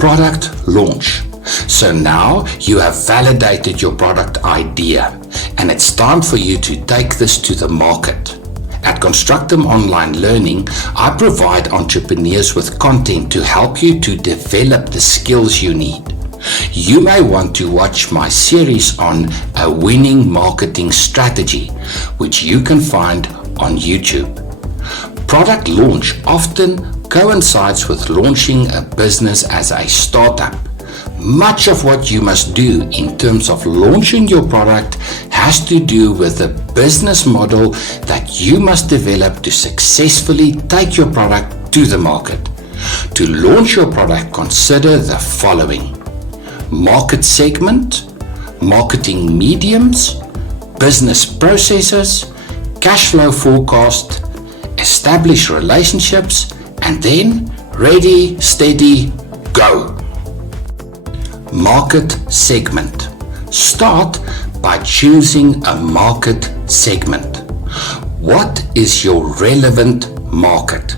Product launch. So now you have validated your product idea, and it's time for you to take this to the market. At Constructum Online Learning, I provide entrepreneurs with content to help you to develop the skills you need. You may want to watch my series on a winning marketing strategy, which you can find on YouTube. Product launch often coincides with launching a business as a startup. Much of what you must do in terms of launching your product has to do with the business model that you must develop to successfully take your product to the market. To launch your product, consider the following: market segment, marketing mediums, business processes, cash flow forecast, establish relationships, and then ready, steady, go. Market segment. Start by choosing a market segment. What is your relevant market?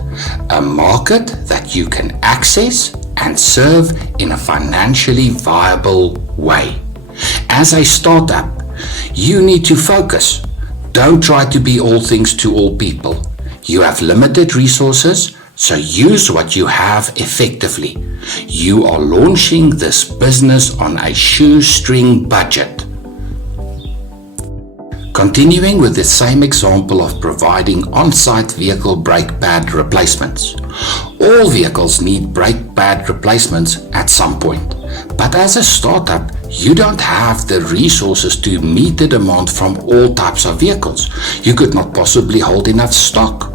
A market that you can access and serve in a financially viable way. As a startup, you need to focus. Don't try to be all things to all people. You have limited resources, so use what you have effectively. You are launching this business on a shoestring budget. Continuing with the same example of providing on-site vehicle brake pad replacements. All vehicles need brake pad replacements at some point, but as a startup, you don't have the resources to meet the demand from all types of vehicles. You could not possibly hold enough stock.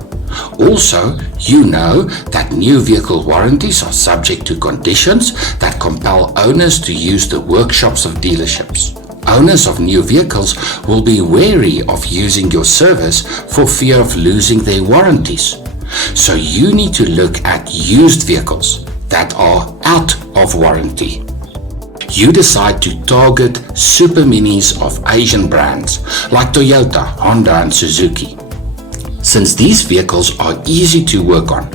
Also, you know that new vehicle warranties are subject to conditions that compel owners to use the workshops of dealerships. Owners of new vehicles will be wary of using your service for fear of losing their warranties. So you need to look at used vehicles that are out of warranty. You decide to target super minis of Asian brands like Toyota, Honda, and Suzuki. Since these vehicles are easy to work on,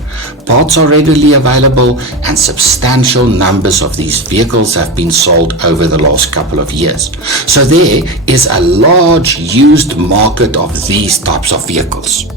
parts are readily available, and substantial numbers of these vehicles have been sold over the last couple of years. So there is a large used market of these types of vehicles.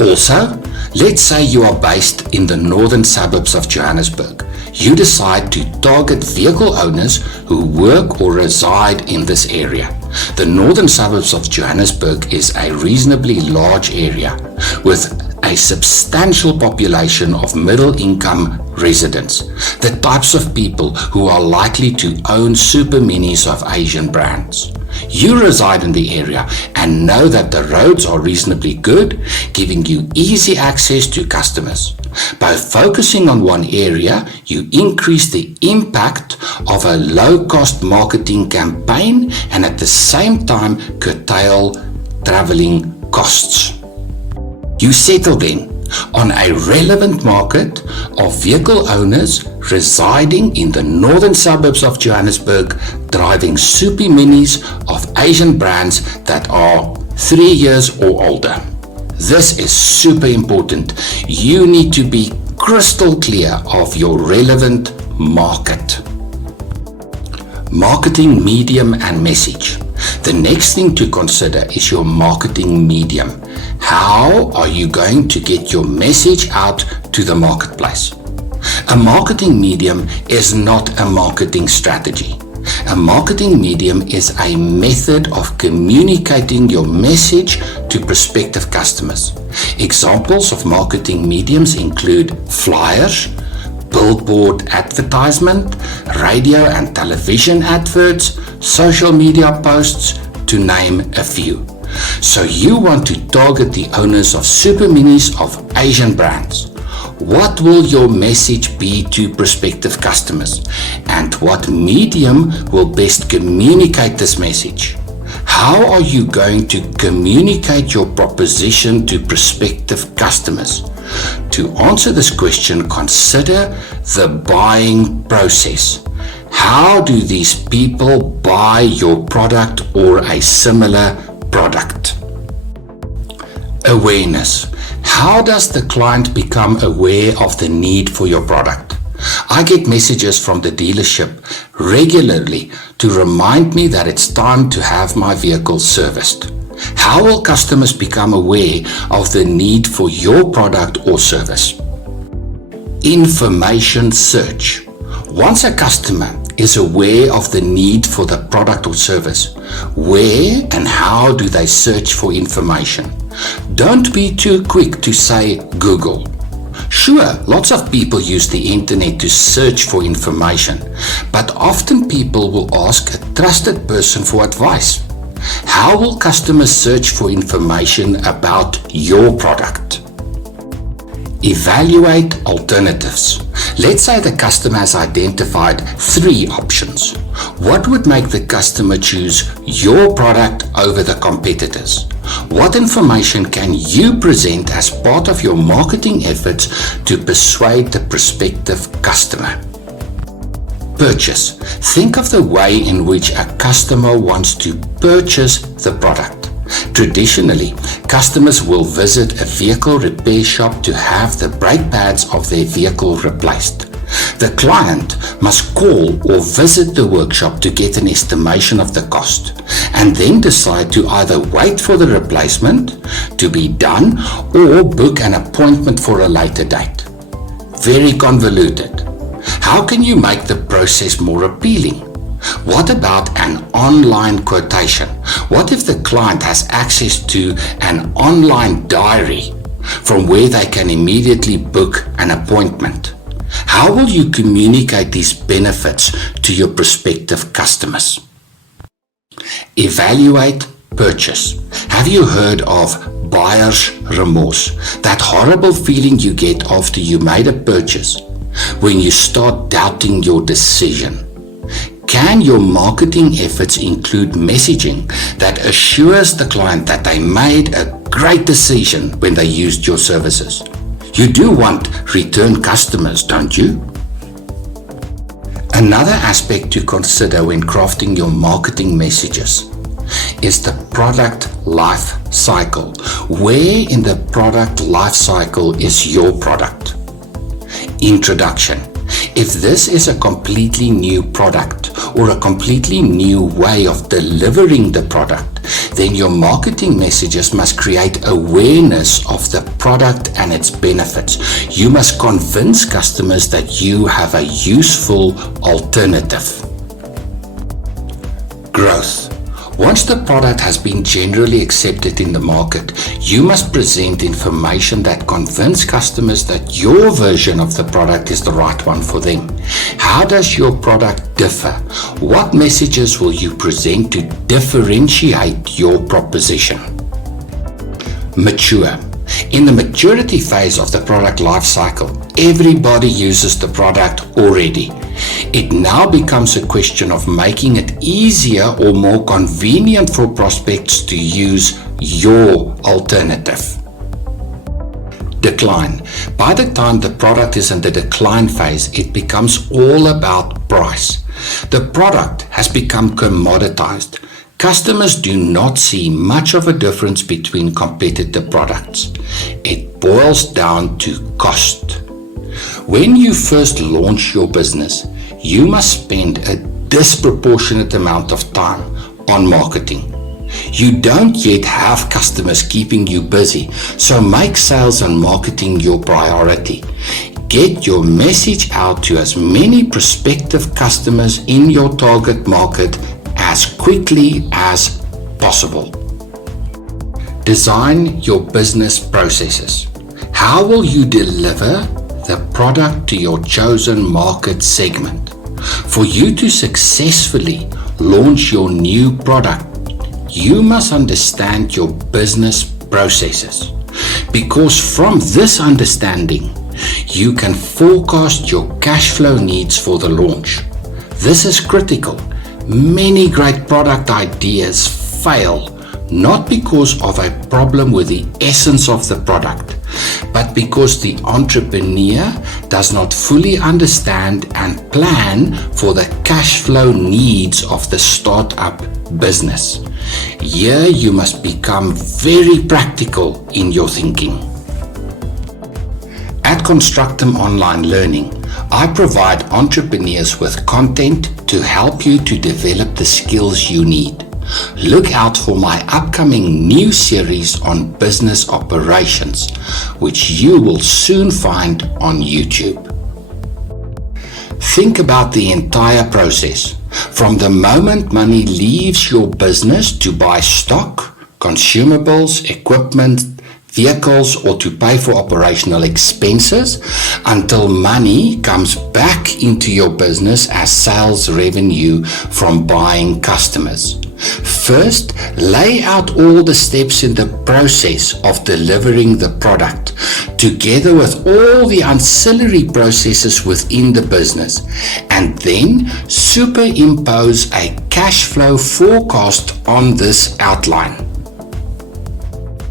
Also, let's say you are based in the northern suburbs of Johannesburg. You decide to target vehicle owners who work or reside in this area. The northern suburbs of Johannesburg is a reasonably large area with a substantial population of middle-income residents, the types of people who are likely to own super minis of Asian brands. You reside in the area and know that the roads are reasonably good, giving you easy access to customers. By focusing on one area, you increase the impact of a low-cost marketing campaign and at the same time curtail traveling costs. You settle then on a relevant market of vehicle owners residing in the northern suburbs of Johannesburg, driving super minis of Asian brands that are 3 years or older. This is super important. You need to be crystal clear of your relevant market. Marketing medium and message. The next thing to consider is your marketing medium. How are you going to get your message out to the marketplace? A marketing medium is not a marketing strategy. A marketing medium is a method of communicating your message to prospective customers. Examples of marketing mediums include flyers, billboard advertisement, radio and television adverts, social media posts, to name a few. So you want to target the owners of super minis of Asian brands. What will your message be to prospective customers? And what medium will best communicate this message? How are you going to communicate your proposition to prospective customers? To answer this question, consider the buying process. How do these people buy your product or a similar product? Awareness. How does the client become aware of the need for your product? I get messages from the dealership regularly to remind me that it's time to have my vehicle serviced. How will customers become aware of the need for your product or service? Information search. Once a customer is aware of the need for the product or service, where and how do they search for information? Don't be too quick to say Google. Sure, lots of people use the internet to search for information, but often people will ask a trusted person for advice. How will customers search for information about your product? Evaluate alternatives. Let's say the customer has identified 3 options. What would make the customer choose your product over the competitors? What information can you present as part of your marketing efforts to persuade the prospective customer? Purchase. Think of the way in which a customer wants to purchase the product. Traditionally, customers will visit a vehicle repair shop to have the brake pads of their vehicle replaced. The client must call or visit the workshop to get an estimation of the cost and then decide to either wait for the replacement to be done or book an appointment for a later date. Very convoluted. How can you make the process more appealing? What about an online quotation? What if the client has access to an online diary from where they can immediately book an appointment? How will you communicate these benefits to your prospective customers? Evaluate purchase. Have you heard of buyer's remorse? That horrible feeling you get after you made a purchase, when you start doubting your decision. Can your marketing efforts include messaging that assures the client that they made a great decision when they used your services? You do want return customers, don't you? Another aspect to consider when crafting your marketing messages is the product life cycle. Where in the product life cycle is your product? Introduction. If this is a completely new product or a completely new way of delivering the product, then your marketing messages must create awareness of the product and its benefits. You must convince customers that you have a useful alternative. Growth. Once the product has been generally accepted in the market, you must present information that convince customers that your version of the product is the right one for them. How does your product differ? What messages will you present to differentiate your proposition? Mature. In the maturity phase of the product life cycle, everybody uses the product already. It now becomes a question of making it easier or more convenient for prospects to use your alternative. Decline. By the time the product is in the decline phase, it becomes all about price. The product has become commoditized. Customers do not see much of a difference between competitor products. It boils down to cost. When you first launch your business, you must spend a disproportionate amount of time on marketing. You don't yet have customers keeping you busy, so make sales and marketing your priority. Get your message out to as many prospective customers in your target market as quickly as possible. Design your business processes. How will you deliver the product to your chosen market segment? For you to successfully launch your new product, you must understand your business processes, because from this understanding, you can forecast your cash flow needs for the launch. This is critical. Many great product ideas fail not because of a problem with the essence of the product, but because the entrepreneur does not fully understand and plan for the cash flow needs of the startup business. Here you must become very practical in your thinking. At Constructum Online Learning, I provide entrepreneurs with content to help you to develop the skills you need. Look out for my upcoming new series on business operations, which you will soon find on YouTube. Think about the entire process, from the moment money leaves your business to buy stock, consumables, equipment, vehicles, or to pay for operational expenses, until money comes back into your business as sales revenue from buying customers. First, lay out all the steps in the process of delivering the product, together with all the ancillary processes within the business, and then superimpose a cash flow forecast on this outline.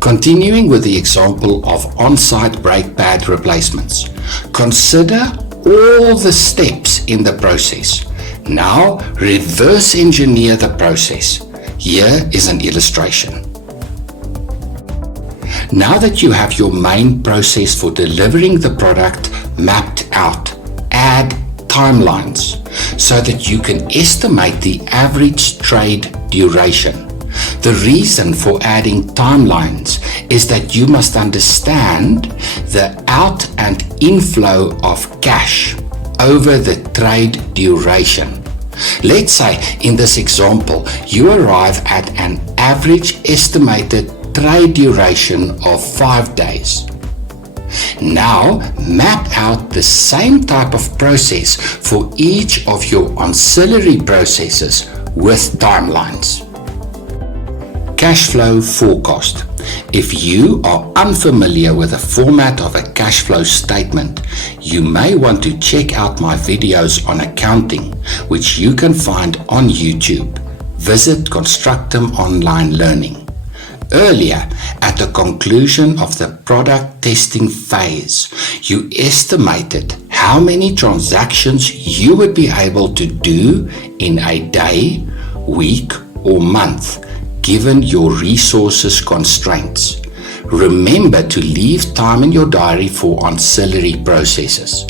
Continuing with the example of on-site brake pad replacements, consider all the steps in the process. Now reverse engineer the process. Here is an illustration. Now that you have your main process for delivering the product mapped out, add timelines so that you can estimate the average trade duration. The reason for adding timelines is that you must understand the out and inflow of cash over the trade duration. Let's say in this example, you arrive at an average estimated trade duration of 5 days. Now map out the same type of process for each of your ancillary processes with timelines. Cash flow forecast. If you are unfamiliar with the format of a cash flow statement, you may want to check out my videos on accounting, which you can find on YouTube. Visit Constructum Online Learning. Earlier, at the conclusion of the product testing phase, you estimated how many transactions you would be able to do in a day, week, or month, given your resources constraints. Remember to leave time in your diary for ancillary processes.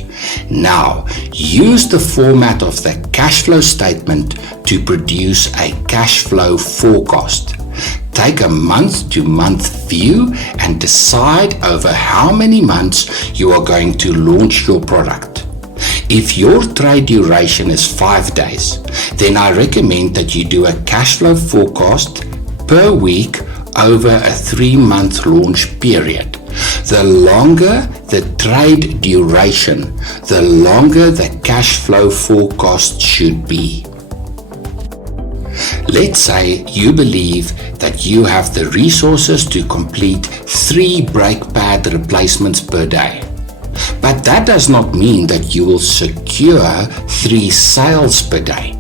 Now, use the format of the cash flow statement to produce a cash flow forecast. Take a month-to-month view and decide over how many months you are going to launch your product. If your trade duration is 5 days, then I recommend that you do a cash flow forecast per week over a 3-month launch period. The longer the trade duration, the longer the cash flow forecast should be. Let's say you believe that you have the resources to complete 3 brake pad replacements per day. But that does not mean that you will secure 3 sales per day.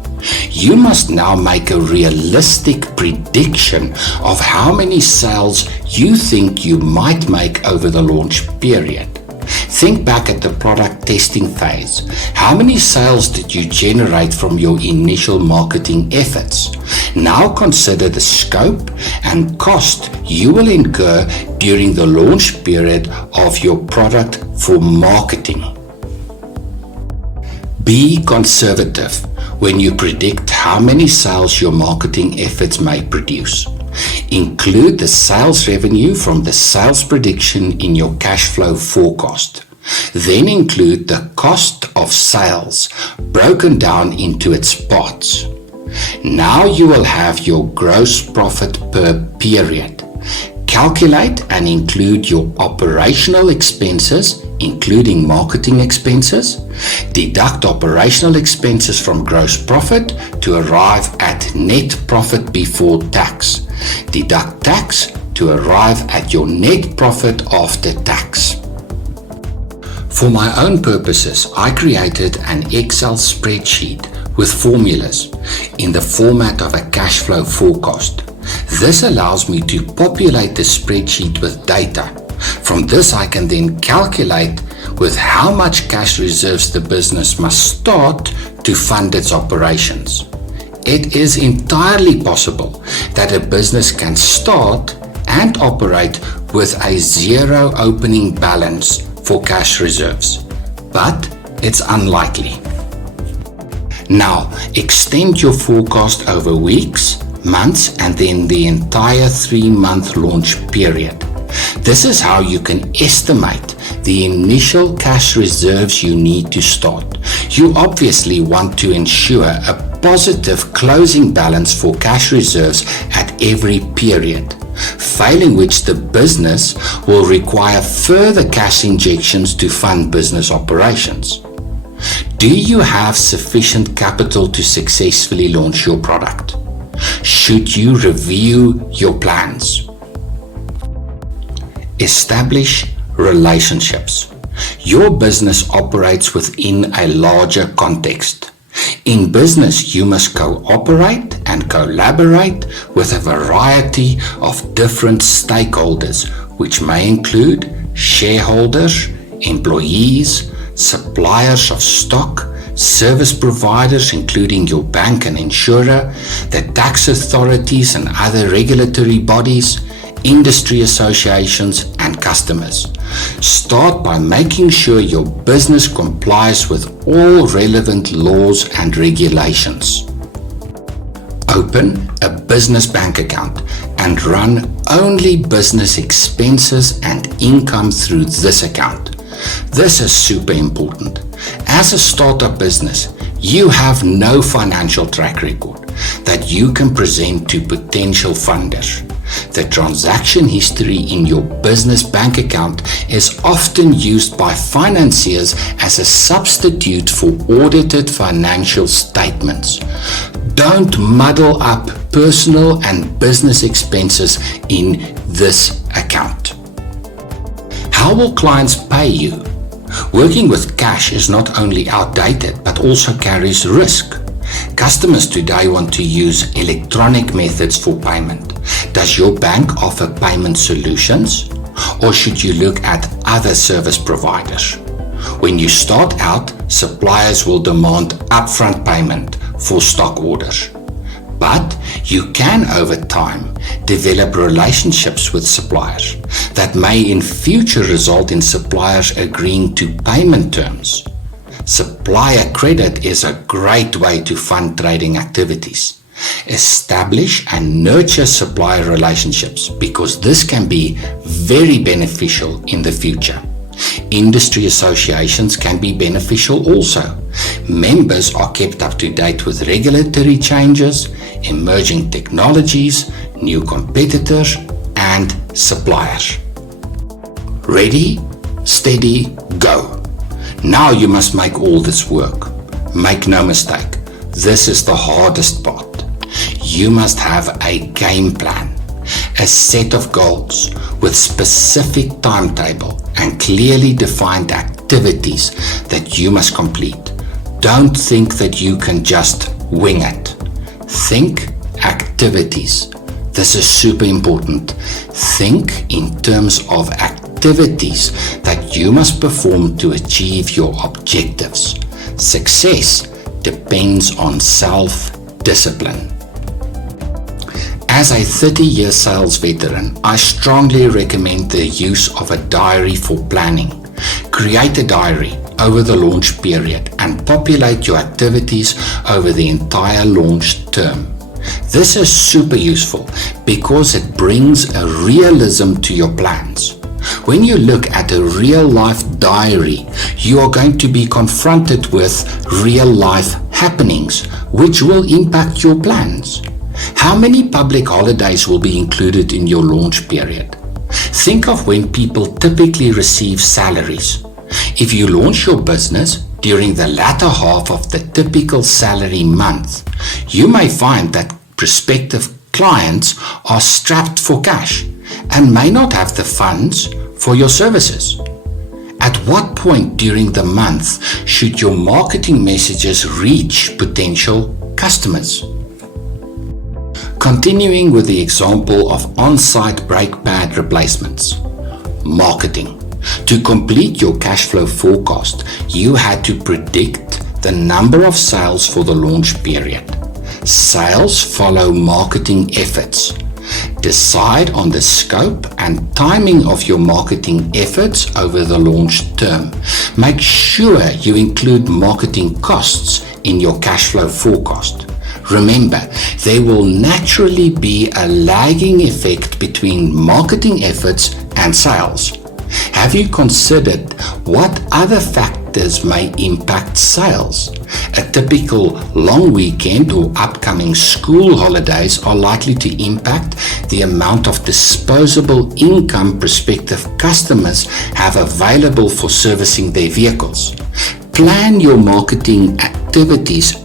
You must now make a realistic prediction of how many sales you think you might make over the launch period. Think back at the product testing phase. How many sales did you generate from your initial marketing efforts? Now consider the scope and cost you will incur during the launch period of your product for marketing. Be conservative when you predict how many sales your marketing efforts may produce. Include the sales revenue from the sales prediction in your cash flow forecast. Then include the cost of sales broken down into its parts. Now you will have your gross profit per period. Calculate and include your operational expenses, including marketing expenses. Deduct operational expenses from gross profit to arrive at net profit before tax. Deduct tax to arrive at your net profit after tax. For my own purposes, I created an Excel spreadsheet with formulas in the format of a cash flow forecast. This allows me to populate the spreadsheet with data. From this, I can then calculate with how much cash reserves the business must start to fund its operations. It is entirely possible that a business can start and operate with a zero opening balance for cash reserves, but it's unlikely. Now, extend your forecast over weeks, months, and then the entire 3-month launch period. This is how you can estimate the initial cash reserves you need to start. You obviously want to ensure a positive closing balance for cash reserves at every period, failing which the business will require further cash injections to fund business operations. Do you have sufficient capital to successfully launch your product? Should you review your plans? Establish relationships. Your business operates within a larger context. In business, you must cooperate and collaborate with a variety of different stakeholders, which may include shareholders, employees, suppliers of stock, service providers including your bank and insurer, the tax authorities and other regulatory bodies, industry associations, and customers. Start by making sure your business complies with all relevant laws and regulations. Open a business bank account and run only business expenses and income through this account. This is super important. As a startup business, you have no financial track record that you can present to potential funders. The transaction history in your business bank account is often used by financiers as a substitute for audited financial statements. Don't muddle up personal and business expenses in this account. How will clients pay you? Working with cash is not only outdated but also carries risk. Customers today want to use electronic methods for payment. Does your bank offer payment solutions, or should you look at other service providers? When you start out, suppliers will demand upfront payment for stock orders. But you can, over time, develop relationships with suppliers that may in future result in suppliers agreeing to payment terms. Supplier credit is a great way to fund trading activities. Establish and nurture supplier relationships because this can be very beneficial in the future. Industry associations can be beneficial also. Members are kept up to date with regulatory changes, emerging technologies, new competitors, and suppliers. Ready, steady, go. Now you must make all this work. Make no mistake, this is the hardest part. You must have a game plan, a set of goals with specific timetable and clearly defined activities that you must complete. Don't think that you can just wing it. Think activities. This is super important. Think in terms of activities that you must perform to achieve your objectives. Success depends on self-discipline. As a 30-year sales veteran, I strongly recommend the use of a diary for planning. Create a diary over the launch period and populate your activities over the entire launch term. This is super useful because it brings a realism to your plans. When you look at a real-life diary, you are going to be confronted with real-life happenings which will impact your plans. How many public holidays will be included in your launch period? Think of when people typically receive salaries. If you launch your business during the latter half of the typical salary month, you may find that prospective clients are strapped for cash and may not have the funds for your services. At what point during the month should your marketing messages reach potential customers? Continuing with the example of on-site brake pad replacements. Marketing. To complete your cash flow forecast, you had to predict the number of sales for the launch period. Sales follow marketing efforts. Decide on the scope and timing of your marketing efforts over the launch term. Make sure you include marketing costs in your cash flow forecast. Remember, there will naturally be a lagging effect between marketing efforts and sales. Have you considered what other factors may impact sales? A typical long weekend or upcoming school holidays are likely to impact the amount of disposable income prospective customers have available for servicing their vehicles. Plan your marketing activities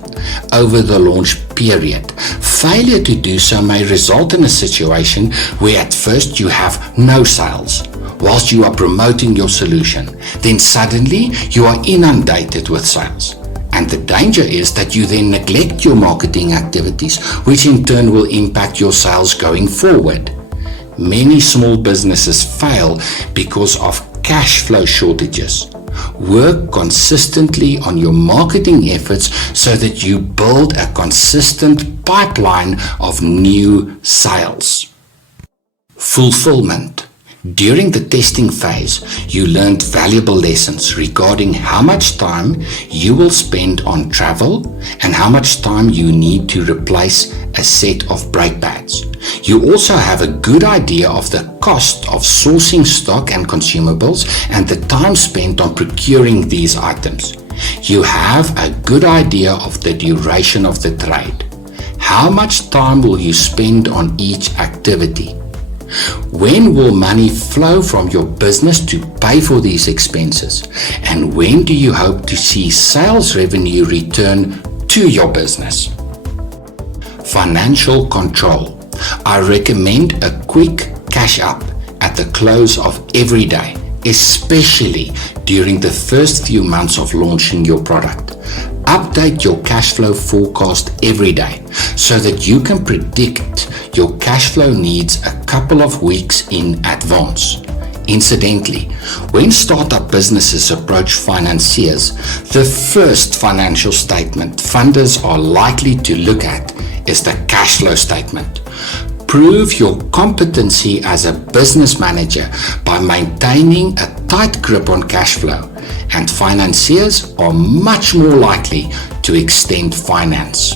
over the launch period. Failure to do so may result in a situation where at first you have no sales whilst you are promoting your solution. Then suddenly you are inundated with sales. And the danger is that you then neglect your marketing activities, which in turn will impact your sales going forward. Many small businesses fail because of cash flow shortages. Work consistently on your marketing efforts so that you build a consistent pipeline of new sales. Fulfillment. During the testing phase, you learned valuable lessons regarding how much time you will spend on travel and how much time you need to replace a set of brake pads. You also have a good idea of the cost of sourcing stock and consumables and the time spent on procuring these items. You have a good idea of the duration of the trade. How much time will you spend on each activity? When will money flow from your business to pay for these expenses? And when do you hope to see sales revenue return to your business? Financial control. I recommend a quick cash up at the close of every day, especially during the first few months of launching your product. Update your cash flow forecast every day so that you can predict your cash flow needs a couple of weeks in advance. Incidentally, when startup businesses approach financiers, the first financial statement funders are likely to look at is the cash flow statement. Prove your competency as a business manager by maintaining a tight grip on cash flow, and financiers are much more likely to extend finance.